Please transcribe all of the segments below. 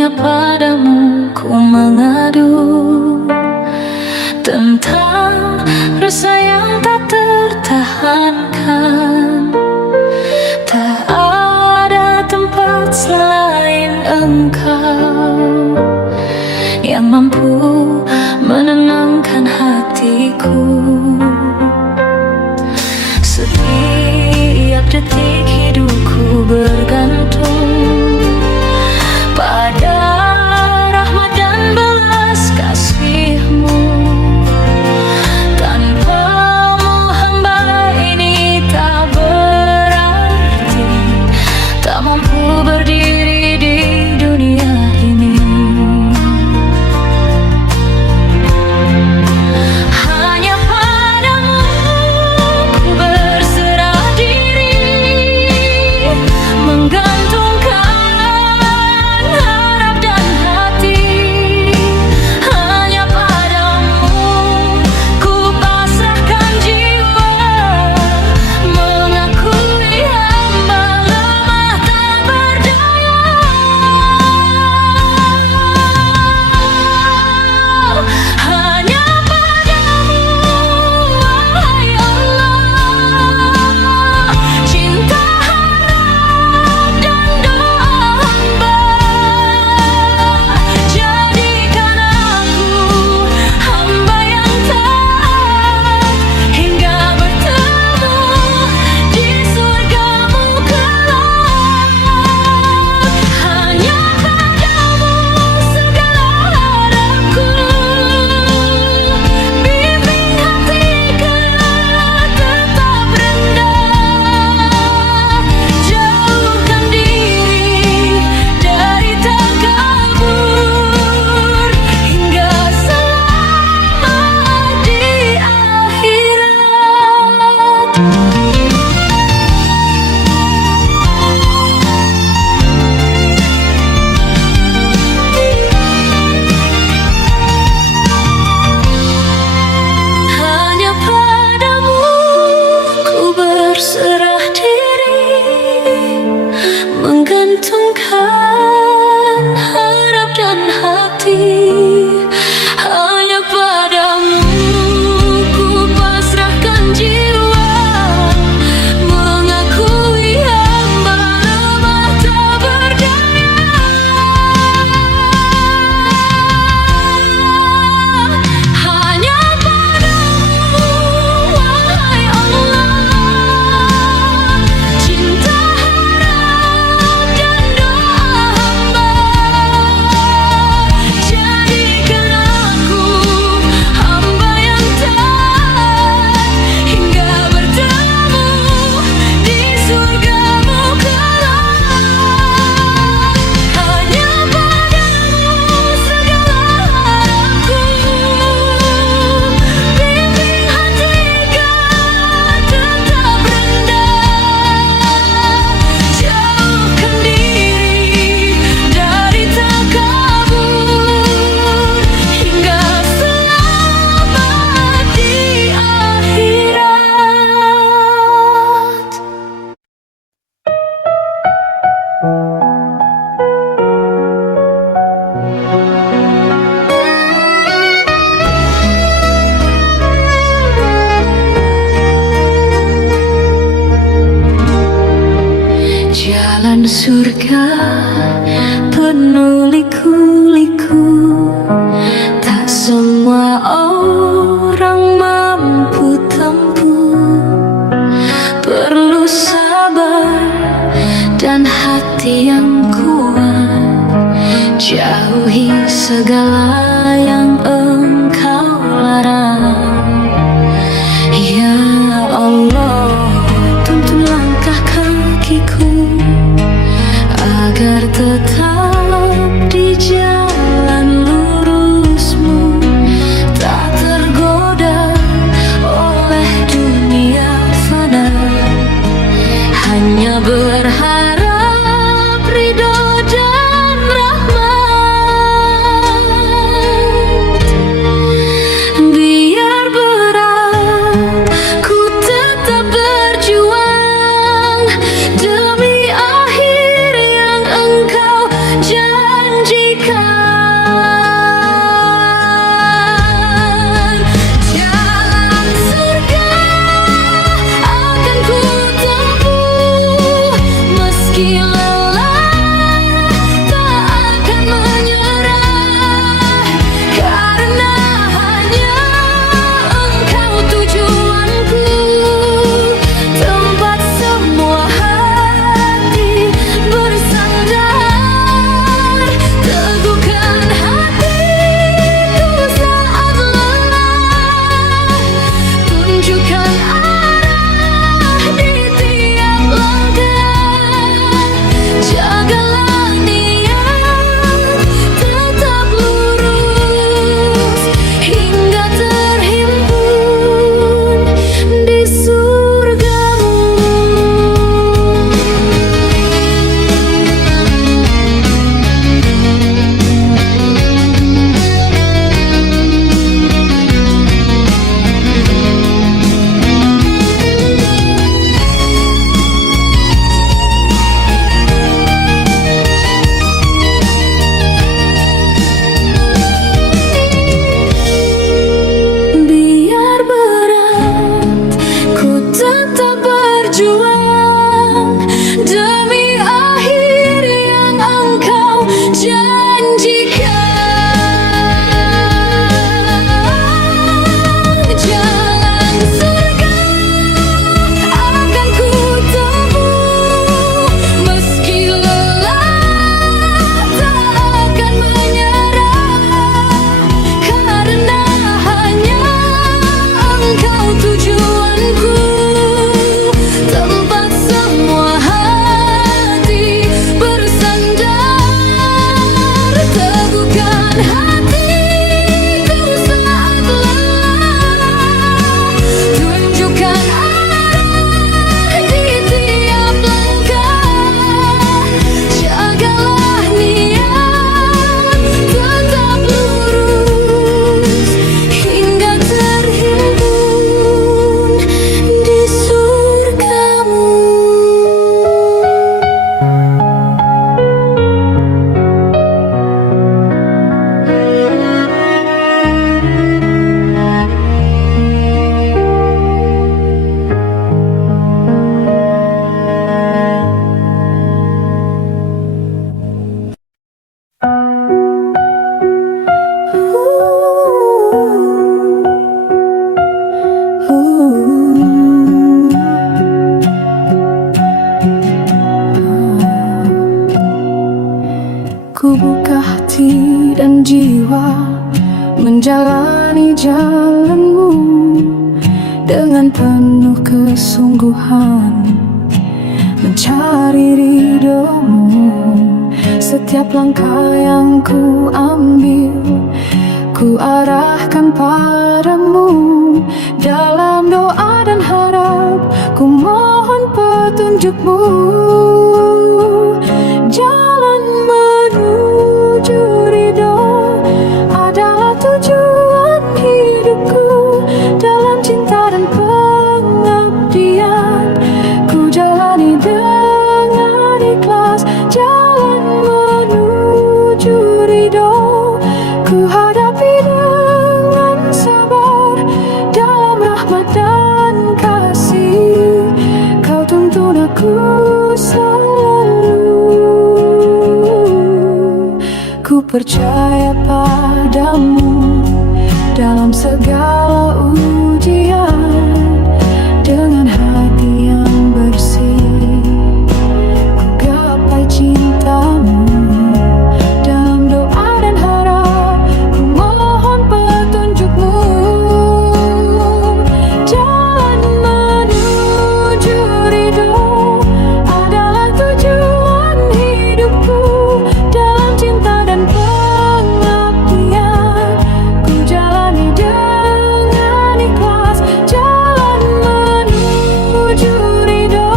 Hanya padamu ku mengadu tentang rasa yang tak tertahankan. Tak ada tempat selain Engkau yang mampu menenangkan hatiku. Setiap detik hidupku bergantung pada rahmat dan belas kasih-Mu. Tanpamu hamba ini tak berarti, tak mampu berdiri di dunia ini. Hanya padamu ku berserah diri, menggantungkan harap dan hati. Hanya padamu ku pasrahkan jiwa, mengakui hamba lemah tak berdaya. Hanya padamu, wahai Allah, cinta, harap dan doa hamba. Jadikan aku hamba yang taat hingga bertemu di surga-Mu kelak. Hanya padamu segala harapku, bimbing hatiku tetap rendah, jauhkan diri dari takabur hingga selamat di akhirat. Hanya padamu ku berserah diri, menggantungkan harap dan hati. Hanya padamu ku pasrahkan jiwa, mengakui hamba lemah tak berdaya. Hanya padamu, wahai Allah, cinta, harap dan doa hamba. Jadikan aku hamba yang taat hingga bertemu di surga-Mu kelak. Hanya padamu segala harapku, bimbing hatiku tetap rendah, jauhkan diri dari takabur hingga selamat di akhirat. Jalan surga penuh liku-liku, tak semua orang mampu tempuh. Perlu sabar dan hati yang kuat, jauhi segala yang Engkau larang. Ya Allah, tuntun langkah kakiku agar tetap di jalan lurus-Mu, tak tergoda oleh dunia fana. Hanya berharap ridho dan rahmat. Biar buka hati dan jiwa, menjalani jalanmu dengan penuh kesungguhan, mencari ridhomu. Setiap langkah yang ku ambil, ku arahkan padamu. Dalam doa dan harap, ku mohon petunjukmu. Jalan menuju ridho adalah tujuan hidupku. Dalam cinta dan pengabdian, ku jalani dengan ikhlas. Jalan menuju ridho, ku hadapi dengan sabar. Dalam rahmat dan kasih, kau tuntun aku selalu. Ku percaya padamu dalam segala ujian. Dengan hati yang bersih, ku gapai cintamu. Dalam doa dan harap, ku mohon petunjukmu. Jalan menuju ridho adalah tujuan hidupku. Dalam cinta dan pengabdian, ku jalani dengan ikhlas. Jalan menuju ridho,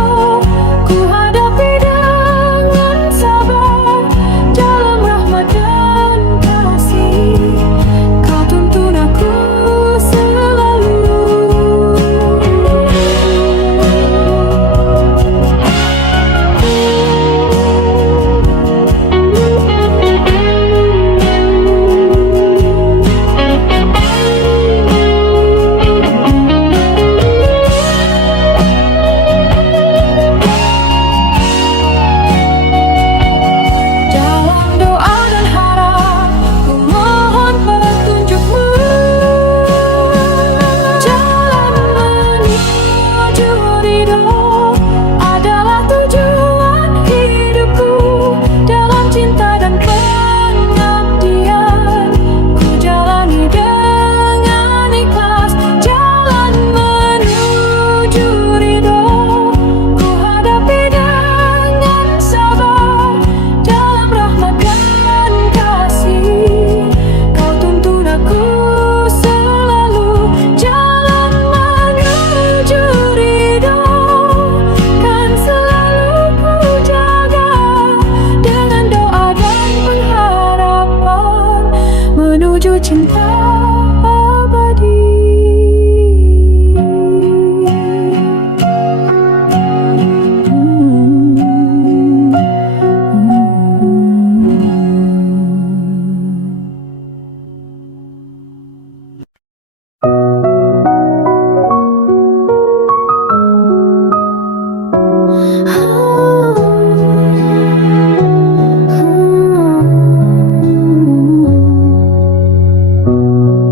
ku hadapi dengan sabar. Dalam rahmat dan kasih, kau tuntun aku selalu. Dalam doa dan harap, ku mohon petunjukmu. Jalan menuju ridho adalah tujuan hidupku. Dalam cinta dan pengabdian, ku jalani dengan ikhlas. Jalan menuju ridho, ku hadapi dengan sabar. Dalam rahmat dan kasih, kau tuntun aku selalu. Jalan menuju ridho kan selalu ku jaga. Dengan doa dan pengharapan, menuju cinta abadi.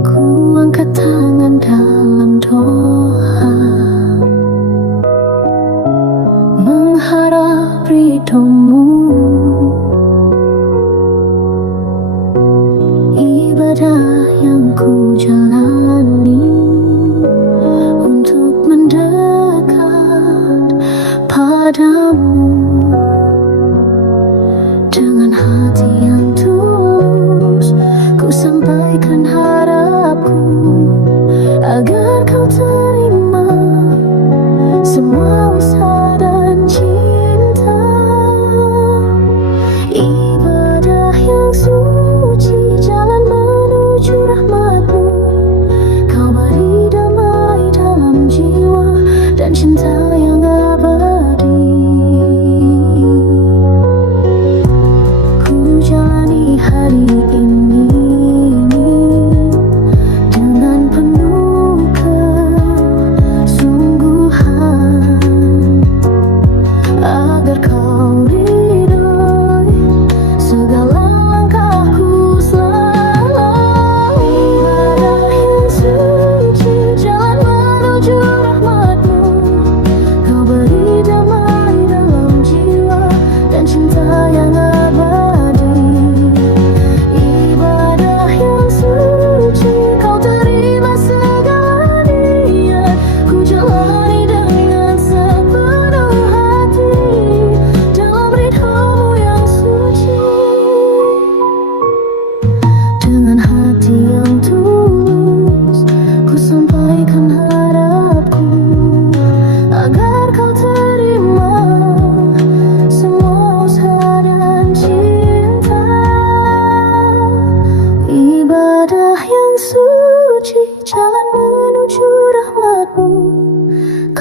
Ku angkat tangan dalam doa, mengharap ridhomu. Ibadah yang ku jalani untuk mendekat padamu. Dengan hati yang tulus, ku sampaikan harapku agar kau terima semua usaha dan cinta. Ibadah yang suci, jalan menuju rahmat-Mu.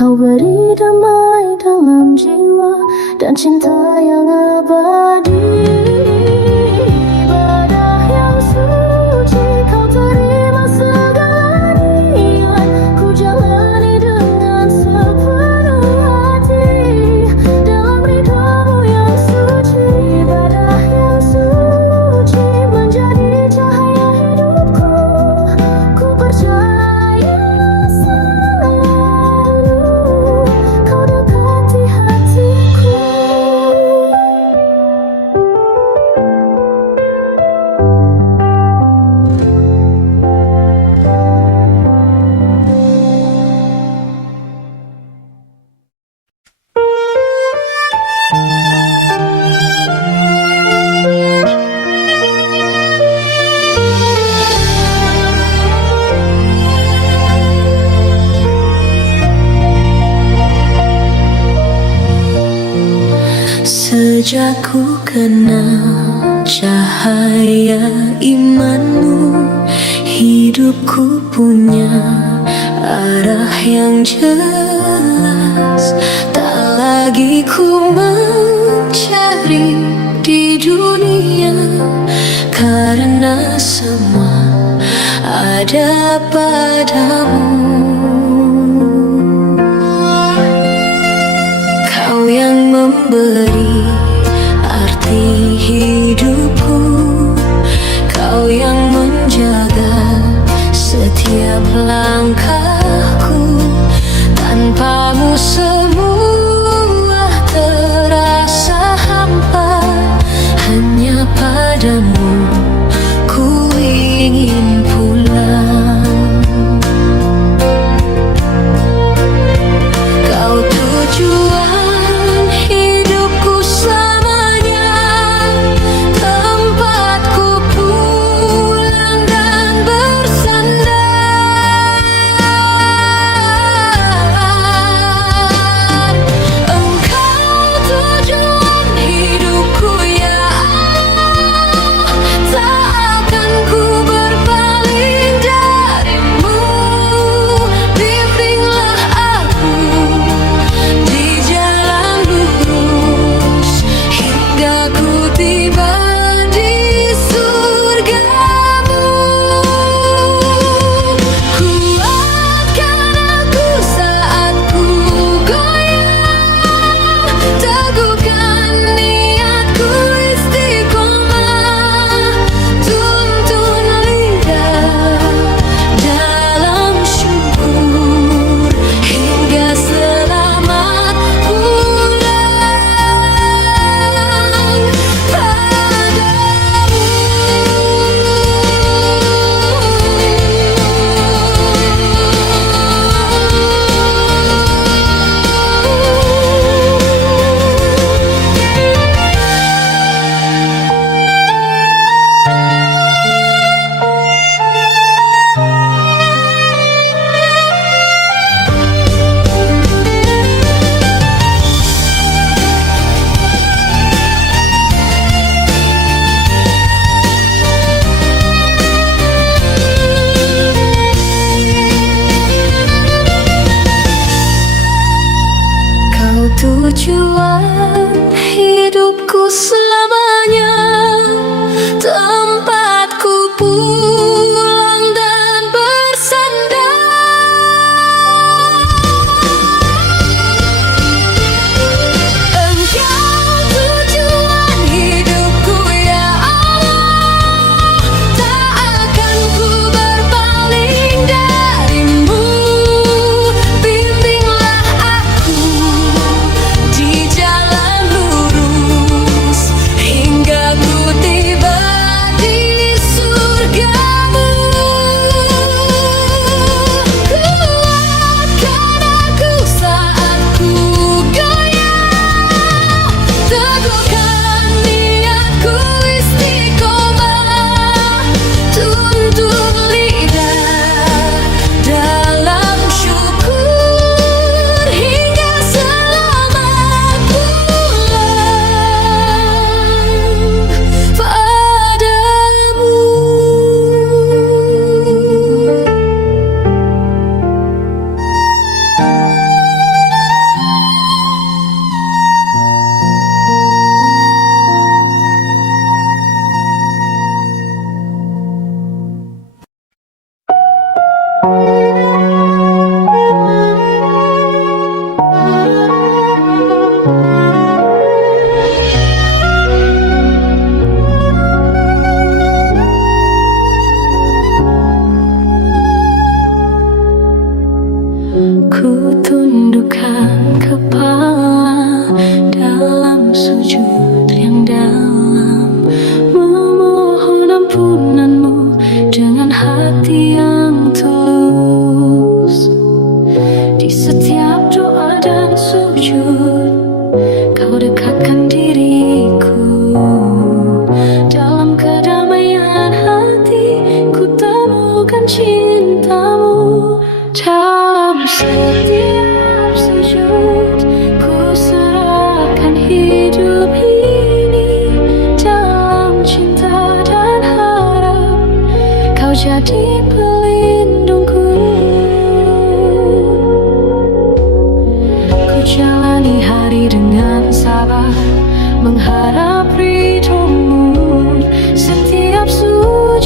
Kau beri damai dalam jiwa dan cinta yang abadi. Ibadah yang suci, kau terima segala nilai. Ku jalani dengan sepenuh hati dalam ridhamu yang suci. Ibadah yang suci menjadi cahaya hidupku. Ku percaya selalu kau dekati hatiku. Sejak ku kenal cahaya imanmu, hidupku punya arah yang jelas. Tak lagi ku mencari di dunia, karena semua ada padamu. Kau yang memberi arti hidupku, kau yang menjaga setiap langkahku. Tanpamu semua terasa hampa, hanya padamu ku ingin pulang.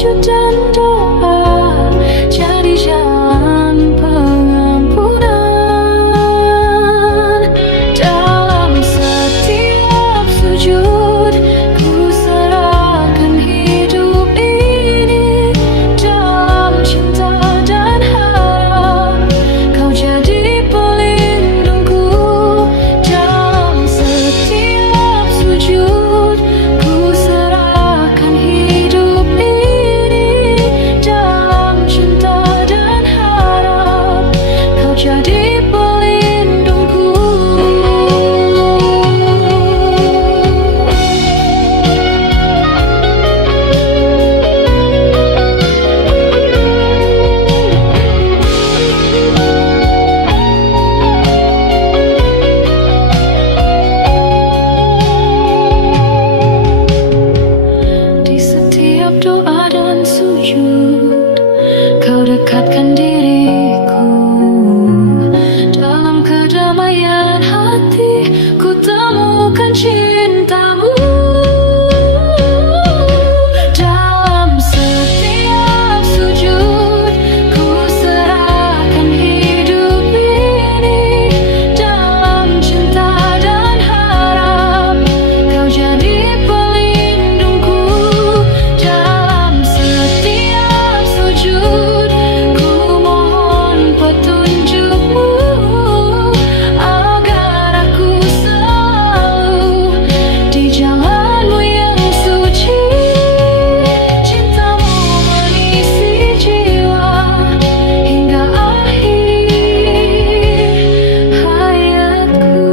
sujud dan doa jadi jalan pengampunan. Dalam setiap sujud ku serahkan hidup ini. Dalam cinta dan harap kau jadi pelindungku. Dalam setiap sujud ku serahkan hidup ini. Dalam cinta dan harap kau jadi pelindungku. Di setiap doa dan sujud kau dekatkan diriku. Dalam kedamaian hati ku temukan cintamu. Dalam setiap sujud ku serahkan hidup ini. Dalam cinta dan harap kau jadi pelindungku. Dalam setiap sujud ku mohon petunjukmu agar aku selalu di jalanmu yang suci. Cintamu mengisi jiwa hingga akhir hayatku.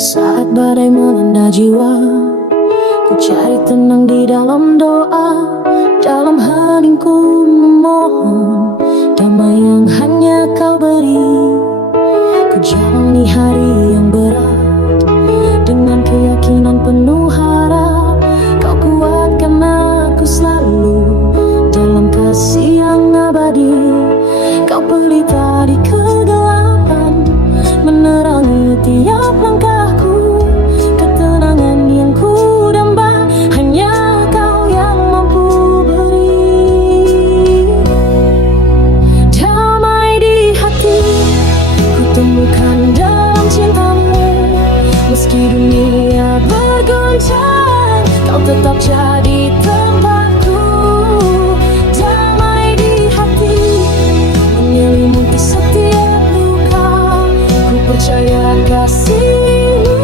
Saat badai melanda jiwa, ku cari tenang di dalam doa. Dalam heningku memohon damai yang hanya kau beri. Ku jalani hari yang berat dengan keyakinan penuh harap. Kau kuatkan aku selalu dalam kasih yang abadi. Kau pelita di kegelapan, menerangi tiap langkahku. Ketenangan yang ku damba hanya kau yang mampu beri. Damai di hati ku temukan dalam cintamu. Meski dunia bergoncang, kau tetap jadi tempatku. Damai di hati menyelimuti setiap luka. Ku percaya kasih-Mu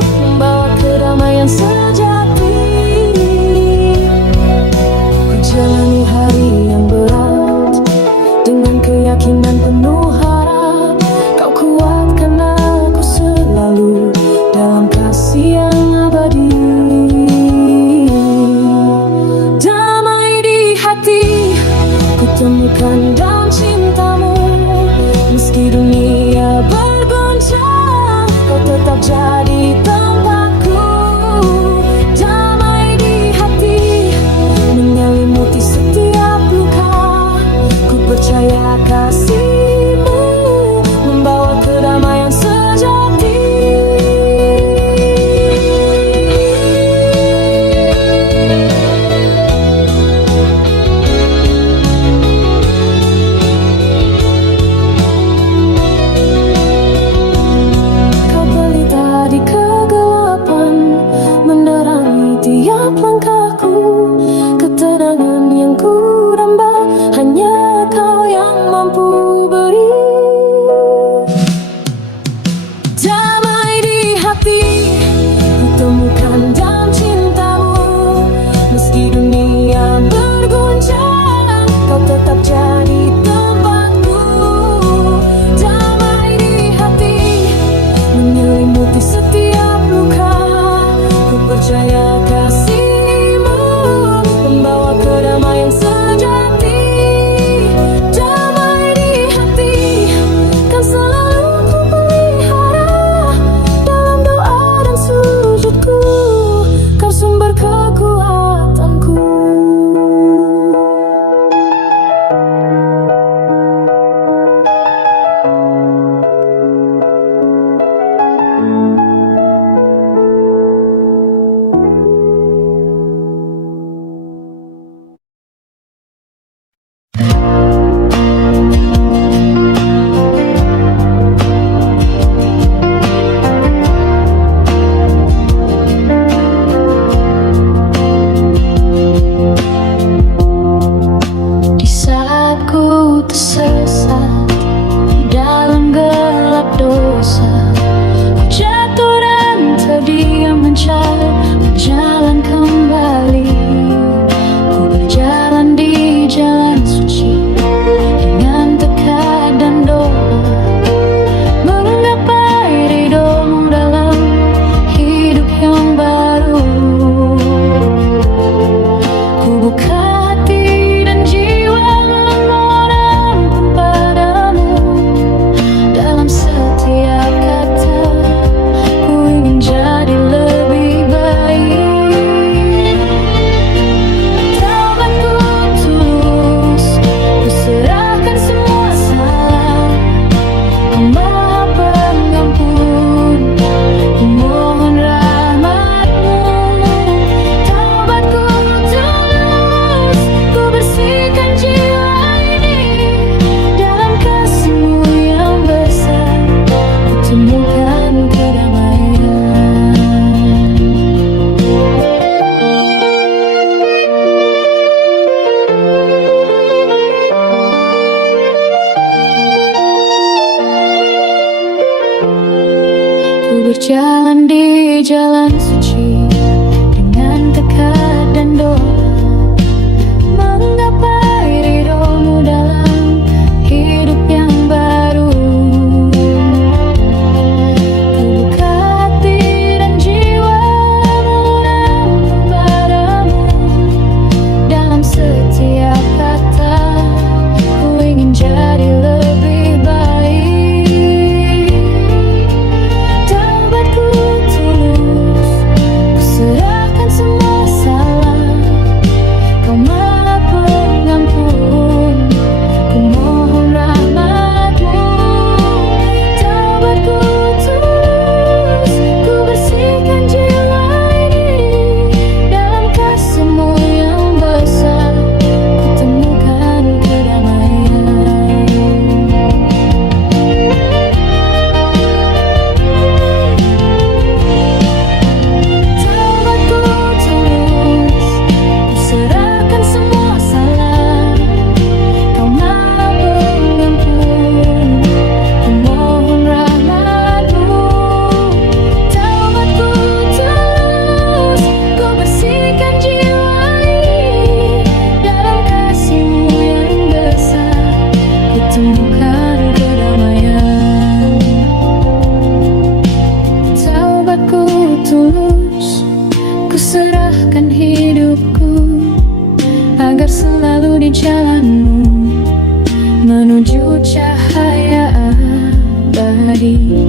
membawa kedamaian sejati. Ku jalani hari yang berat dengan keyakinan penuh harap. Kau kuatkan aku selalu dalam kasih yang abadi. Damai di hati ku temukan dalam cintamu. Meski dunia bergoncang, kau tetap jadi tempatku. Damai di hati menyelimuti setiap luka. Ku percaya kasih-Mu membawa kedamaian sejati. berjalan di jalan suci dengan tekad dan doa, menggapai ridhomu dalam hidup yang baru. Ku buka hati dan jiwa mengenang padamu, dalam setiap kata ku ingin jadi lebih baik. Taubatku tulus, ku serahkan semua salah. Kau Maha Pengampun, ku mohon rahmat-Mu. Taubatku tulus, ku bersihkan jiwa ini, dalam kasih-Mu yang besar ku temukan kedamaian. Taubatku tulus, ku serahkan semua salah. Kau Maha Pengampun, ku mohon rahmat-Mu. Taubatku tulus, ku bersihkan jiwa ini, dalam kasih-Mu yang besar ku temukan kedamaian. Taubatku tulus, ku serahkan hidupku agar selalu di jalan-Mu menuju cahaya abadi.